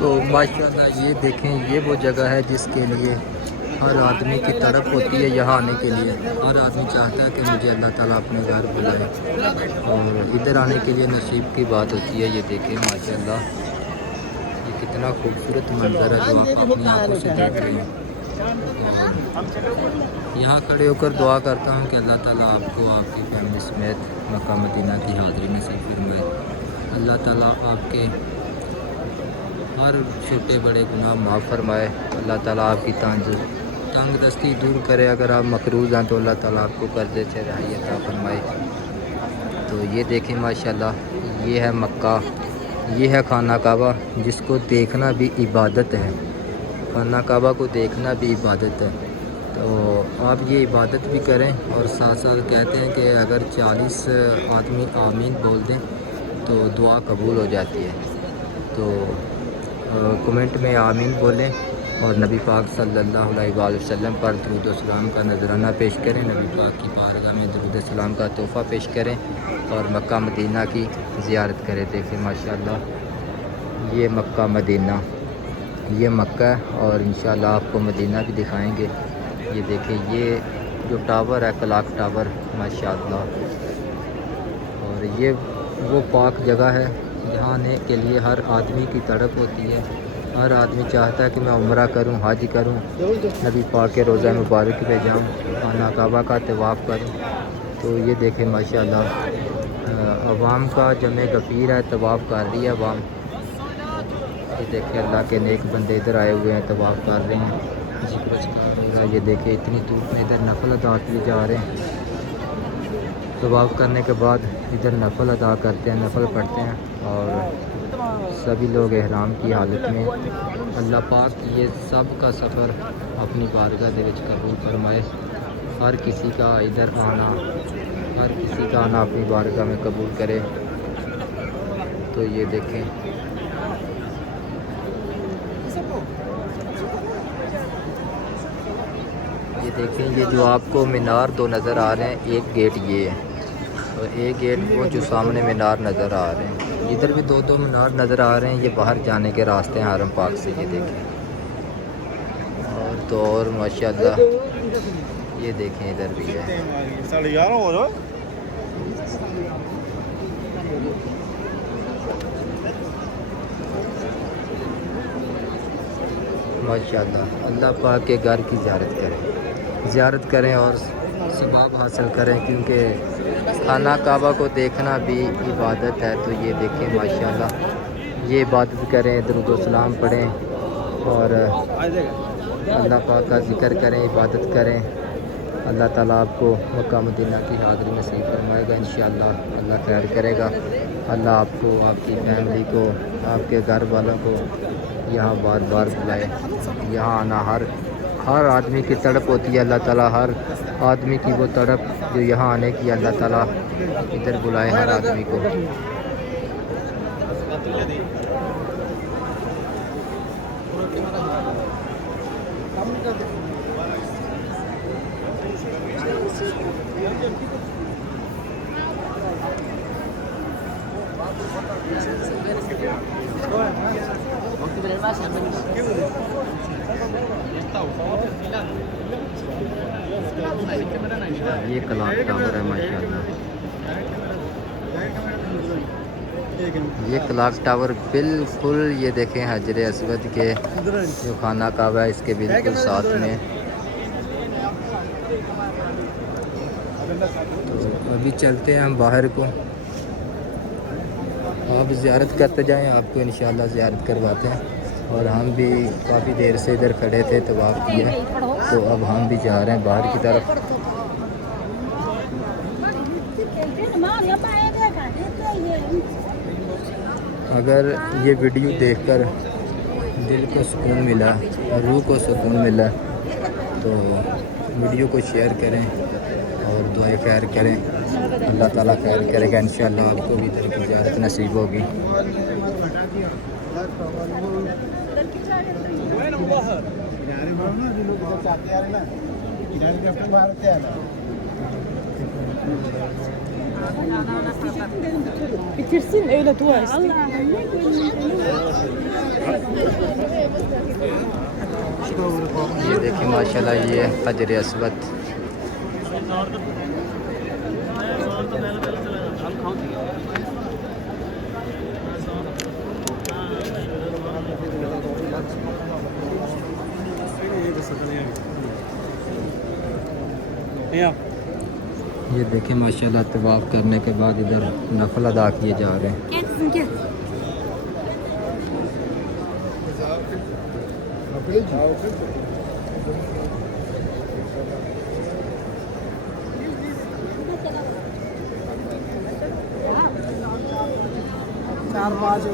تو ماشاءاللہ یہ دیکھیں، یہ وہ جگہ ہے جس کے لیے ہر آدمی کی تڑپ ہوتی ہے یہاں آنے کے لیے۔ ہر آدمی چاہتا ہے کہ مجھے اللہ تعالیٰ اپنے گھر بلائے، اور ادھر آنے کے لیے نصیب کی بات ہوتی ہے۔ یہ دیکھیں ماشاءاللہ، یہ کتنا خوبصورت منظر ہے جو آپ اپنی آنکھوں سے دیکھ رہے ہیں۔ یہاں کھڑے ہو کر دعا کرتا ہوں کہ اللہ تعالیٰ آپ کو آپ کی فیملی سمیت مکہ مدینہ کی حاضری نصیب فرمائے۔ اللہ تعالیٰ آپ کے ہر چھوٹے بڑے گناہ معاف فرمائے۔ اللہ تعالیٰ آپ کی تنگ دستی دور کرے۔ اگر آپ مقروض ہیں تو اللہ تعالیٰ آپ کو قرضے سے رہائی عطا فرمائے۔ تو یہ دیکھیں ماشاءاللہ، یہ ہے مکہ، یہ ہے خانہ کعبہ، جس کو دیکھنا بھی عبادت ہے۔ خانہ کعبہ کو دیکھنا بھی عبادت ہے۔ تو آپ یہ عبادت بھی کریں، اور ساتھ ساتھ کہتے ہیں کہ اگر 40 آدمی آمین بول دیں تو دعا قبول ہو جاتی ہے۔ تو کمنٹ میں آمین بولیں، اور نبی پاک صلی اللہ علیہ وآلہ وسلم پر درود و سلام کا نذرانہ پیش کریں۔ نبی پاک کی بارگاہ میں درود و سلام کا تحفہ پیش کریں، اور مکہ مدینہ کی زیارت کریں۔ دیکھیں ماشاءاللہ، یہ مکہ مدینہ، یہ مکہ ہے، اور انشاءاللہ آپ کو مدینہ بھی دکھائیں گے۔ یہ دیکھیں، یہ جو ٹاور ہے کلاک ٹاور ماشاءاللہ، اور یہ وہ پاک جگہ ہے جہاں آنے کے لیے ہر آدمی کی تڑپ ہوتی ہے۔ ہر آدمی چاہتا ہے کہ میں عمرہ کروں، حج کروں، نبی پاک کے روضہ مبارک پہ جاؤں، خانہ کعبہ کا طواف کروں۔ تو یہ دیکھیں ماشاءاللہ، عوام کا جمع غفیر ہے، طواف کر رہی ہے عوام۔ یہ دیکھیں اللہ کے نیک بندے ادھر آئے ہوئے ہیں، طواف کر رہے ہیں، ذکر اذکار ہو رہا ہے۔ یہ دیکھیں اتنی دھوپ میں ادھر نفل ادا کیے جا رہے ہیں۔ طواف کرنے کے بعد ادھر نفل ادا کرتے ہیں، نفل پڑھتے ہیں، اور سبھی لوگ احرام کی حالت میں۔ اللہ پاک یہ سب کا سفر اپنی بارگاہ دے وچ قبول فرمائے۔ ہر کسی کا ادھر آنا، ہر کسی کا آنا اپنی بارگاہ میں قبول کرے۔ تو یہ دیکھیں، یہ جو آپ کو مینار دو نظر آ رہے ہیں، ایک گیٹ یہ ہے، اور ایک گیٹ وہ جو سامنے مینار نظر آ رہے ہیں۔ ادھر بھی دو مینار نظر آ رہے ہیں، یہ باہر جانے کے راستے ہیں حرم پاک سے۔ یہ دیکھیں، اور تو اور ماشاءاللہ یہ دیکھیں ادھر بھی ہے۔ ماشاءاللہ، اللہ پاک کے گھر کی زیارت کریں اور ثواب حاصل کریں، کیونکہ خانہ کعبہ کو دیکھنا بھی عبادت ہے۔ تو یہ دیکھیں ماشاءاللہ، یہ عبادت کریں، درود و سلام پڑھیں، اور اللہ پاک کا ذکر کریں، عبادت کریں۔ اللہ تعالیٰ آپ کو مکہ مدینہ کی حاضری نصیب فرمائے گا انشاءاللہ۔ اللہ خیر کرے گا۔ اللہ آپ کو، آپ کی فیملی کو، آپ کے گھر والوں کو یہاں بار بار بلائے۔ یہاں آنا ہر آدمی کی تڑپ ہوتی ہے۔ اللہ تعالیٰ ہر آدمی کی وہ تڑپ جو یہاں آنے کی، اللہ تعالیٰ ادھر بلائے ہر آدمی کو۔ یہ کلاک ٹاور ہے ماشاءاللہ، یہ کلاک ٹاور بالکل، یہ دیکھیں حجر اسود کے جو خانہ کعبہ ہے اس کے بالکل ساتھ میں۔ تو ابھی چلتے ہیں ہم باہر کو، آپ زیارت کرتے جائیں، آپ کو انشاءاللہ زیارت کرواتے ہیں۔ اور ہم بھی کافی دیر سے ادھر کھڑے تھے، طواف کیا، تو اب ہم بھی جا رہے ہیں باہر کی طرف۔ اگر یہ ویڈیو دیکھ کر دل کو سکون ملا، روح کو سکون ملا، تو ویڈیو کو شیئر کریں اور دعائیں خیر کریں۔ اللہ تعالیٰ خیر کرے گا انشاءاللہ، آپ کو بھی ادھر کی زیارت نصیب ہوگی۔ Bitirsin öyle dua etsin. یہ دیکھیں ماشاءاللہ یہ حجر اسود. یہ دیکھیں ماشاءاللہ طواف کرنے کے بعد ادھر نفل ادا کیے جا رہے ہیں. چار پانچ